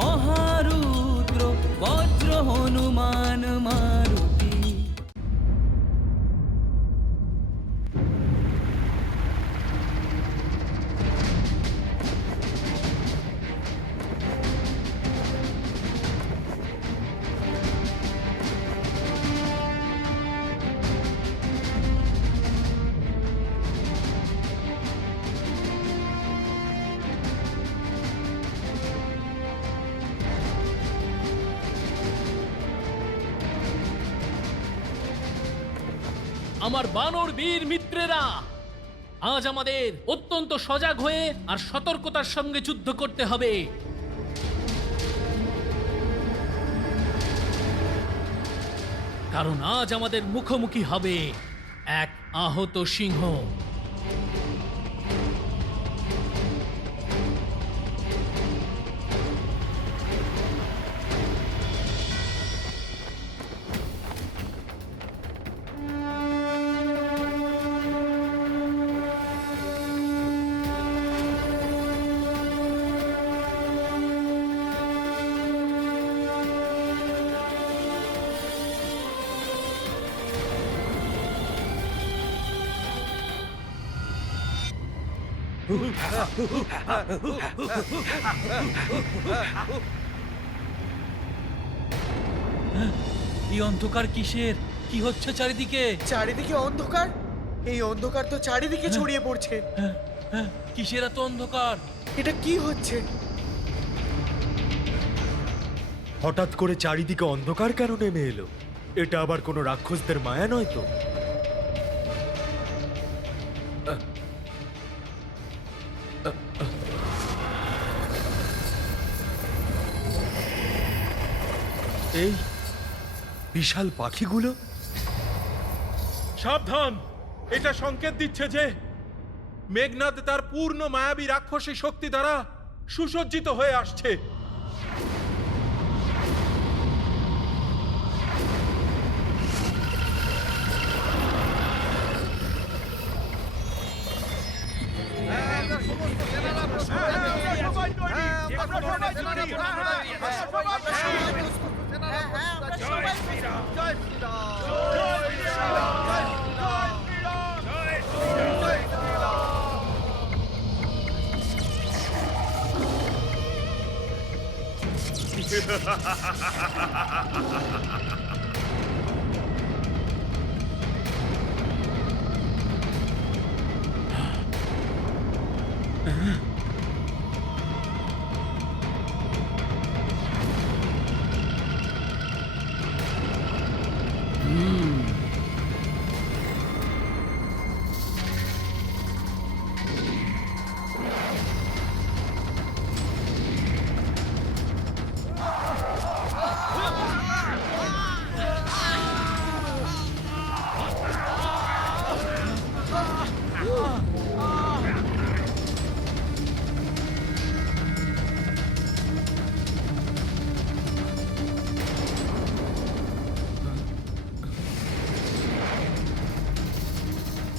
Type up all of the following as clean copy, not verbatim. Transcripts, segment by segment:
মহারুদ্র বজ্র হনুমান মারুতি। আমার বানর বীর মিত্রেরা, আজ আমাদের অত্যন্ত সজাগ হয়ে আর সতর্কতার সঙ্গে যুদ্ধ করতে হবে। কারণ আজ আমাদের মুখোমুখি হবে এক আহত সিংহ। এই অন্ধকার কিসের? কি হচ্ছে চারিদিকে? চারিদিকে অন্ধকার? এই অন্ধকার তো চারিদিকে ছড়িয়ে পড়ছে। কিসের এত অন্ধকার? এটা কি হচ্ছে? হঠাৎ করে চারিদিকে অন্ধকার কেন নেমে এলো? এটা আবার কোনো রাক্ষসদের মায়া নয় তো? এই বিশাল পাখিগুলো? সাবধান! এটা সংকেত দিচ্ছে যে মেঘনাদ তার পূর্ণ মায়াবী রাক্ষসী শক্তি দ্বারা সুসজ্জিত হয়ে আসছে।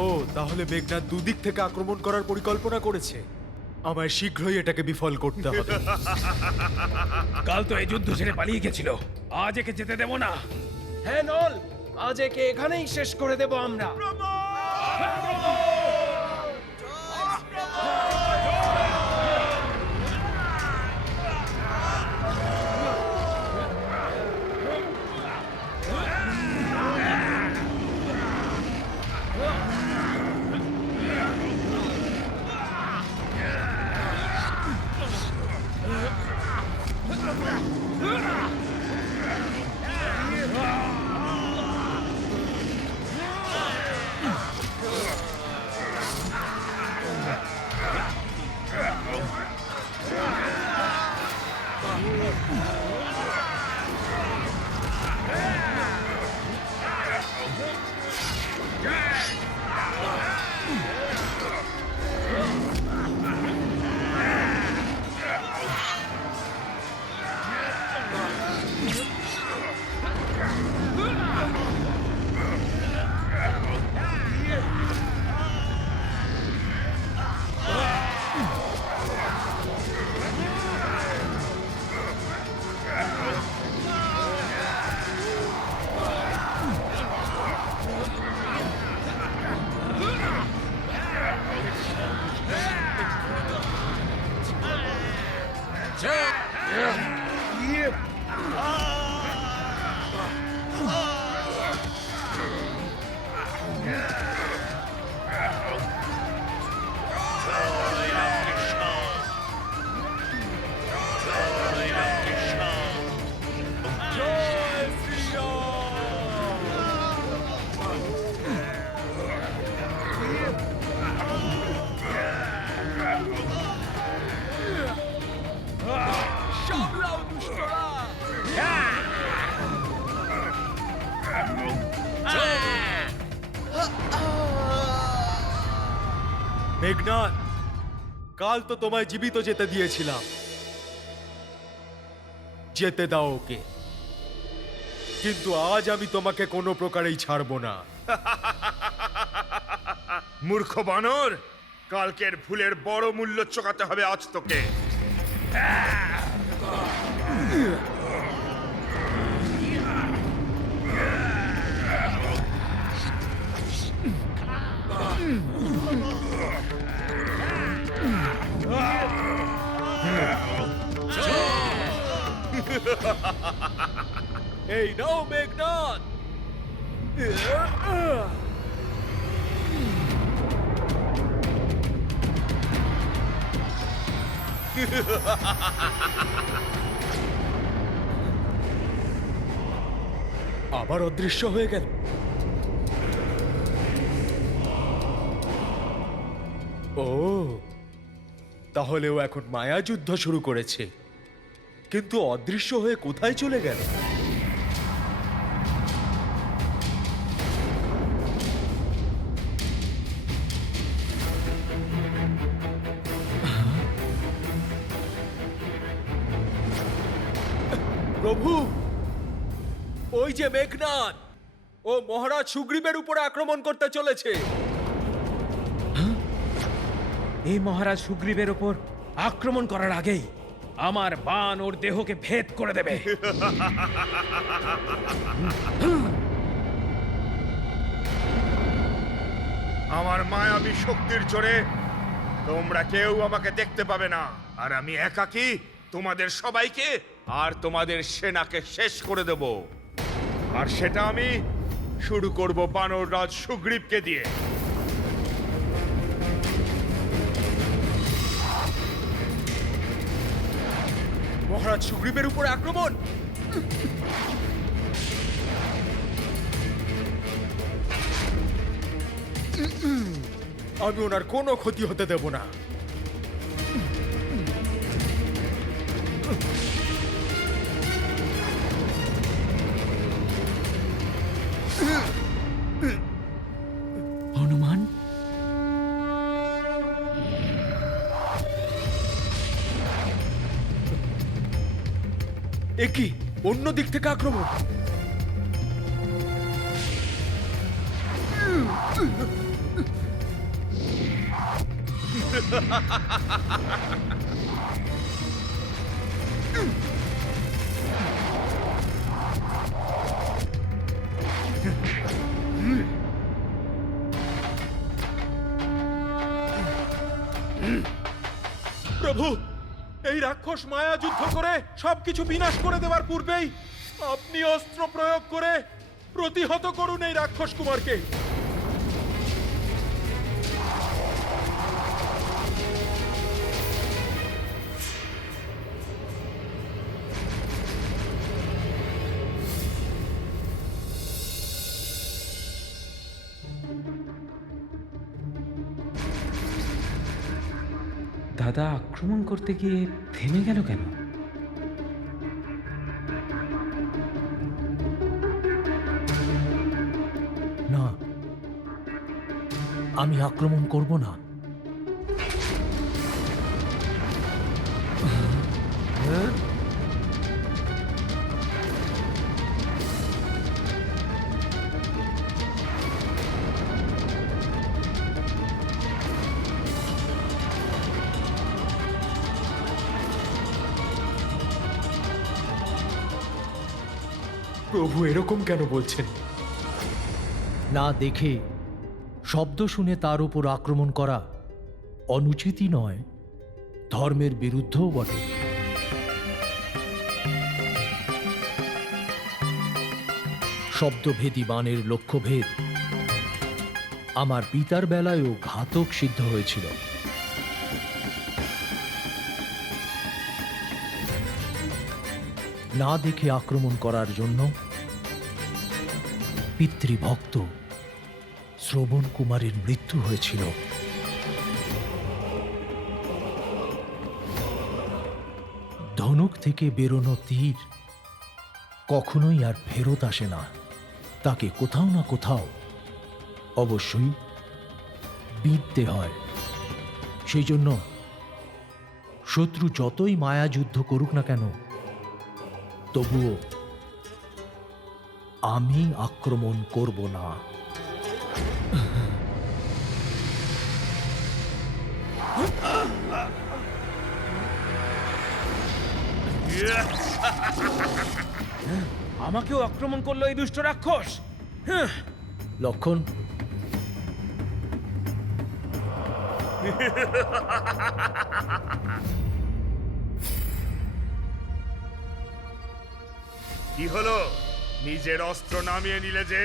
ও, তাহলে মেঘনাদ দুদিক থেকে আক্রমণ করার পরিকল্পনা করেছে। আমায় শীঘ্রই এটাকে বিফল করতে হবে। কাল তো এই যুদ্ধ ছেড়ে পালিয়ে গেছিল, আজ একে যেতে দেব না। হ্যাঁ নল, আজ একে এখানেই শেষ করে দেব আমরা। মেঘনাদ, কাল তো তোমায় জীবিত যেতে দিয়েছিলাম। যেতে দাও ওকে, কিন্তু আজ আমি তোমাকে কোনো প্রকারেই ছাড়বো না। মূর্খ বানর, কালকের ভুলের বড় মূল্য চোকাতে হবে আজ তোকে। এই নাও মেঘনাদ। আবার অদৃশ্য হয়ে গেল। ও, তাহলেও এখন মায়া যুদ্ধ শুরু করেছে, কিন্তু অদৃশ্য হয়ে কোথায় চলে গেল? প্রভু, ওই যে মেঘনাদ, ও মহারাজ সুগ্রীবের উপরে আক্রমণ করতে চলেছে। এই মহারাজ সুগ্রীবের ওপর আক্রমণ করার আগেই আমার বাণ ওর দেহকে ভেদ করে দেবে। আমার মায়াবী শক্তির জোরে তোমরা কেউ আমাকে দেখতে পাবে না, আর আমি একাকী তোমাদের সবাইকে আর তোমাদের সেনাকে শেষ করে দেব। আর সেটা আমি শুরু করব বানর রাজ সুগ্রীবকে দিয়ে। মহারাজ সুগ্রীবের উপরে আক্রমণ! আমি ওনার কোনো ক্ষতি হতে দেব না। হনুমান, এ কি, অন্য দিক থেকে আক্রমণ! প্রভু, এই রাক্ষস মায়া যুদ্ধ করে সবকিছু বিনাশ করে দেওয়ার পূর্বেই আপনি অস্ত্র প্রয়োগ করে প্রতিহত করুন এই রাক্ষস কুমারকে। দাদা আক্রমণ করতে গিয়ে থেমে গেল কেন? না, আমি আক্রমণ করব না। প্রভু এরকম কেন বলছেন? না দেখে শব্দ শুনে তার উপর আক্রমণ করা অনুচিতই নয়, ধর্মের বিরুদ্ধও বটে। শব্দভেদী বাণের লক্ষ্যভেদ আমার পিতার বেলায়ও ঘাতক সিদ্ধ হয়েছিল। না দেখে আক্রমণ করার জন্য পিতৃভক্ত শ্রবণ কুমারের মৃত্যু হয়েছিল। ধনুক থেকে বেরোনো তীর কখনোই আর ফেরত আসে না, তাকে কোথাও না কোথাও অবশ্যই বিঁধতে হয়। সেই জন্য শত্রু যতই মায়া যুদ্ধ করুক না কেন, তবুও আমি আক্রমণ করব না। আমাকেও আক্রমণ করলো এই দুষ্ট রাক্ষস। লক্ষণ, কি হলো? নিজের অস্ত্র নামিয়ে নিলে যে?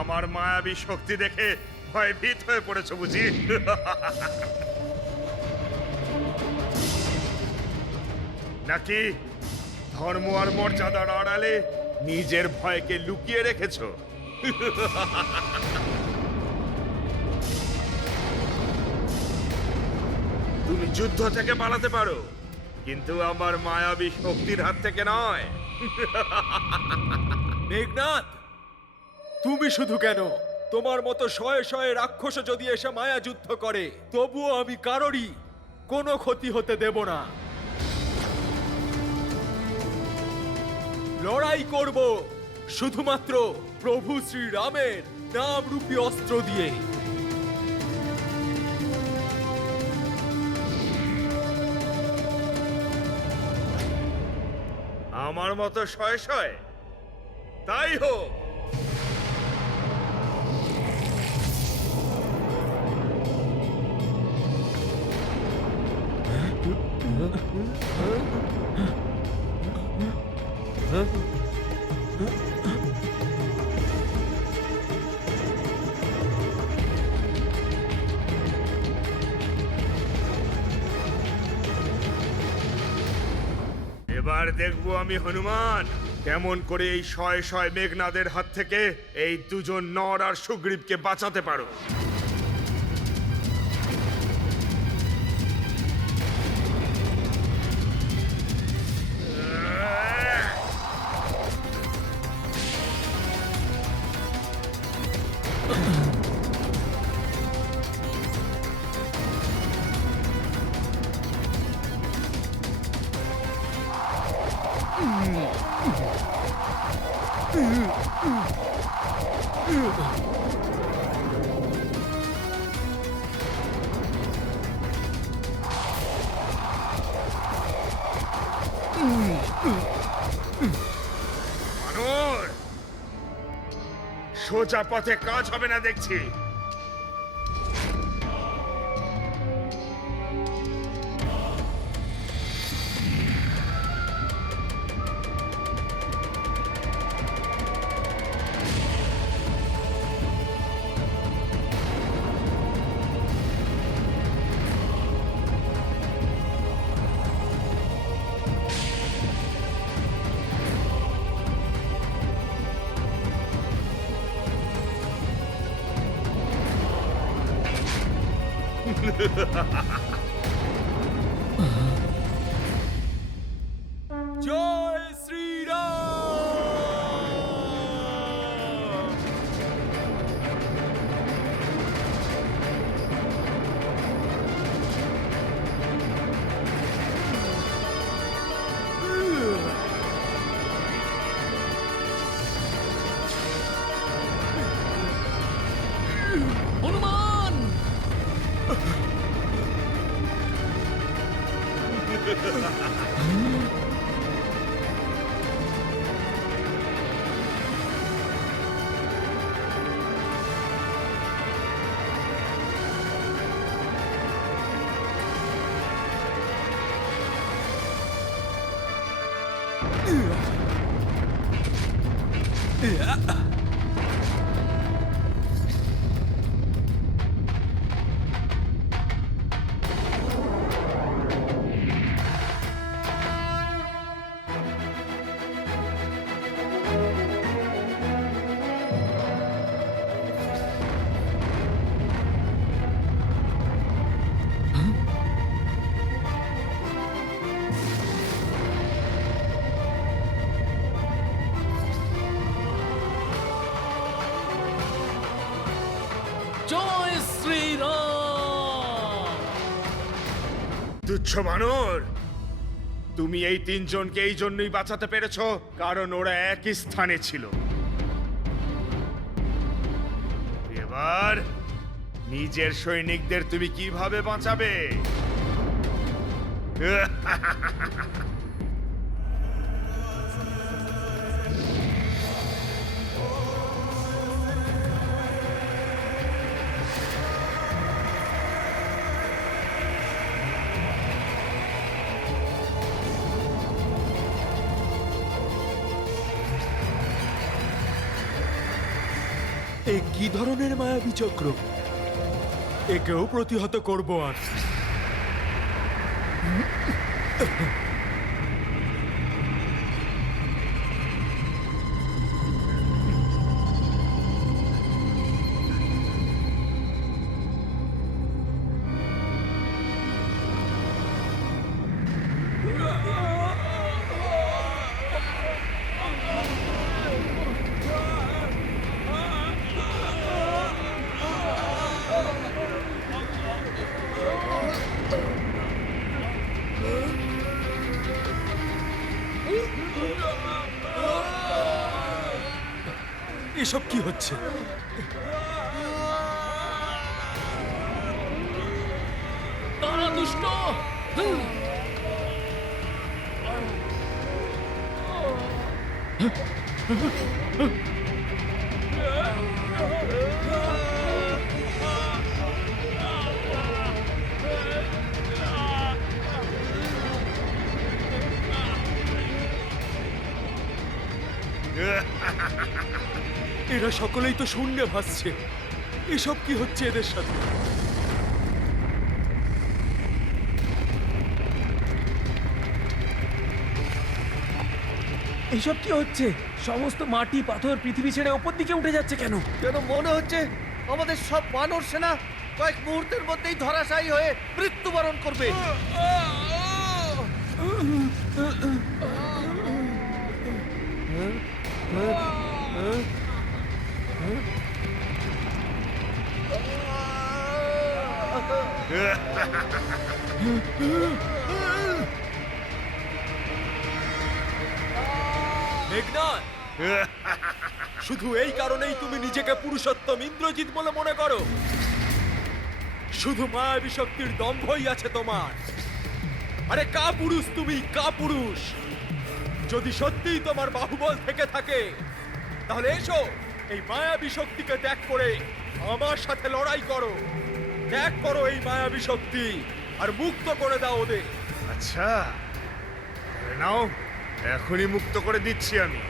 আমার মায়াবী শক্তি দেখে ভয়ভীত হয়ে পড়েছ বুঝি? নাকি ধর্ম আর মর্যাদার আড়ালে নিজের ভয়কে লুকিয়ে রেখেছ? তুমি যুদ্ধ থেকে পালাতে পারো, কিন্তু আমার মায়াবী শক্তির হাত থেকে নয়। মেঘনাদ, তুমি শুধু কেন, তোমার মতো শয়ে শয়ে রাক্ষস যদি এসে মায়া যুদ্ধ করে, তবুও আমি কারোরই কোনো ক্ষতি হতে দেব না। লড়াই করব শুধুমাত্র প্রভু শ্রীরামের নামরূপী অস্ত্র দিয়ে। আমার মতো শয়ে শয়ে? তাই হোক। এবার দেখবো আমি হনুমান কেমন করে এই শয়ে শয়ে মেঘনাদের হাত থেকে এই দুজন নর আর সুগ্রীবকে বাঁচাতে পারো। বানর, সোজা পথে কাজ হবে না দেখছি। জয় শ্রীরাম। হনুমান! জয় শ্রীরাম। তুচ্ছ বানর, তুমি এই তিনজনকে এই জন্যই বাঁচাতে পেরেছো কারণ ওরা একই স্থানে ছিল। এবার নিজের সৈনিকদের তুমি কিভাবে বাঁচাবে? এ কি ধরনের মায়াবী চক্র? একেও প্রতিহত করব আর। এসব কি হচ্ছে? তারা দুষ্ট। এরা সকলেই তো শূন্যে ভাসছে। এসব কি হচ্ছে এদের সাথে? এসব কি হচ্ছে? সমস্ত মাটি পাথর পৃথিবী ছেড়ে ওপর দিকে উঠে যাচ্ছে কেন? যেন মনে হচ্ছে আমাদের সব বানর সেনা কয়েক মুহূর্তের মধ্যেই ধরাশায়ী হয়ে মৃত্যুবরণ করবে। মেঘনাদ, শুধু এই কারণেই তুমি নিজেকে পুরুষোত্তম ইন্দ্রজিৎ বলে মনে করো? শুধু মায়াবী শক্তির দম্ভই আছে তোমার? আরে কা পুরুষ তুমি, কা পুরুষ? যদি সত্যিই তোমার বাহুবল থেকে থাকে তাহলে এসো এই মায়াবী শক্তিকে ত্যাগ করে আমার সাথে লড়াই করো। ত্যাগ করো এই মায়াবী শক্তি আর মুক্ত করে দাও ওদের। আচ্ছা, ধরে নাও, এখনই মুক্ত করে দিচ্ছি আমি।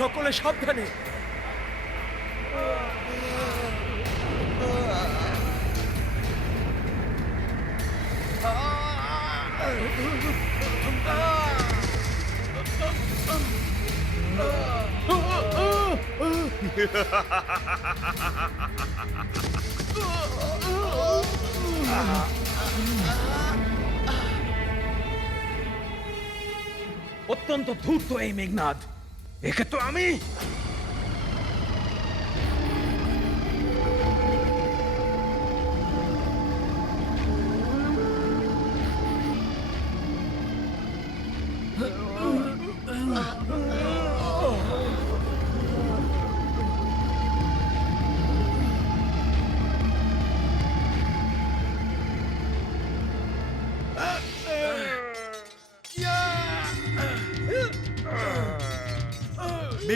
সকলে সাবধানে। অত্যন্ত ধূর্ত এই মেঘনাদ। একে তো আমি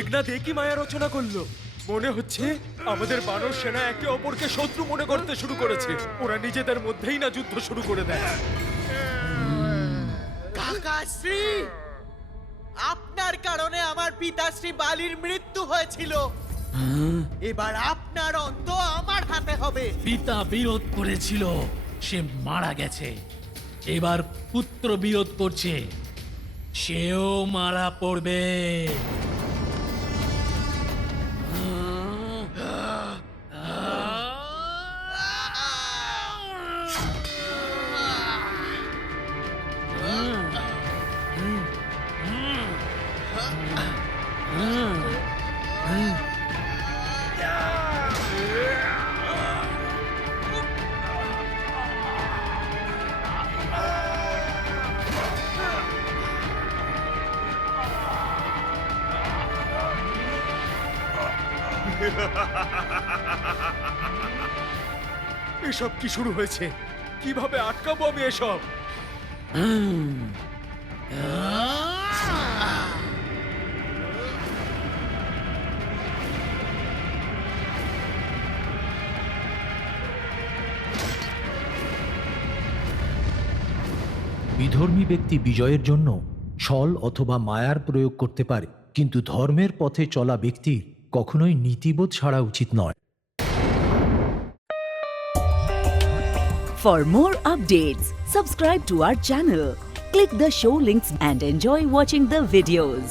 মেঘনাদ একই মায়া রচনা করলো। মনে হচ্ছে আমাদের বানর সেনা একে অপরকে শত্রু মনে করতে শুরু করেছে। ওরা নিজেদের মধ্যেই না যুদ্ধ শুরু করে দেয়। কাকাশ্রী, আপনার কারণে আমার পিতাশ্রী বালির মৃত্যু হয়েছিল। এবার আপনার অন্ত আমার হাতে হবে। পিতা বিরোধ করেছিল, সে মারা গেছে। এবার পুত্র বিরোধ করছে, সেও মারা পড়বে। এসব কি শুরু হয়েছে? কিভাবে আটকাবো আমি এসব? বিধর্মী ব্যক্তি বিজয়ের জন্য ছল অথবা মায়ার প্রয়োগ করতে পারে, কিন্তু ধর্মের পথে চলা ব্যক্তির কখনোই নীতিবোধ ছাড়া উচিত নয়। For more updates, subscribe to our channel, click the show links and enjoy watching the videos.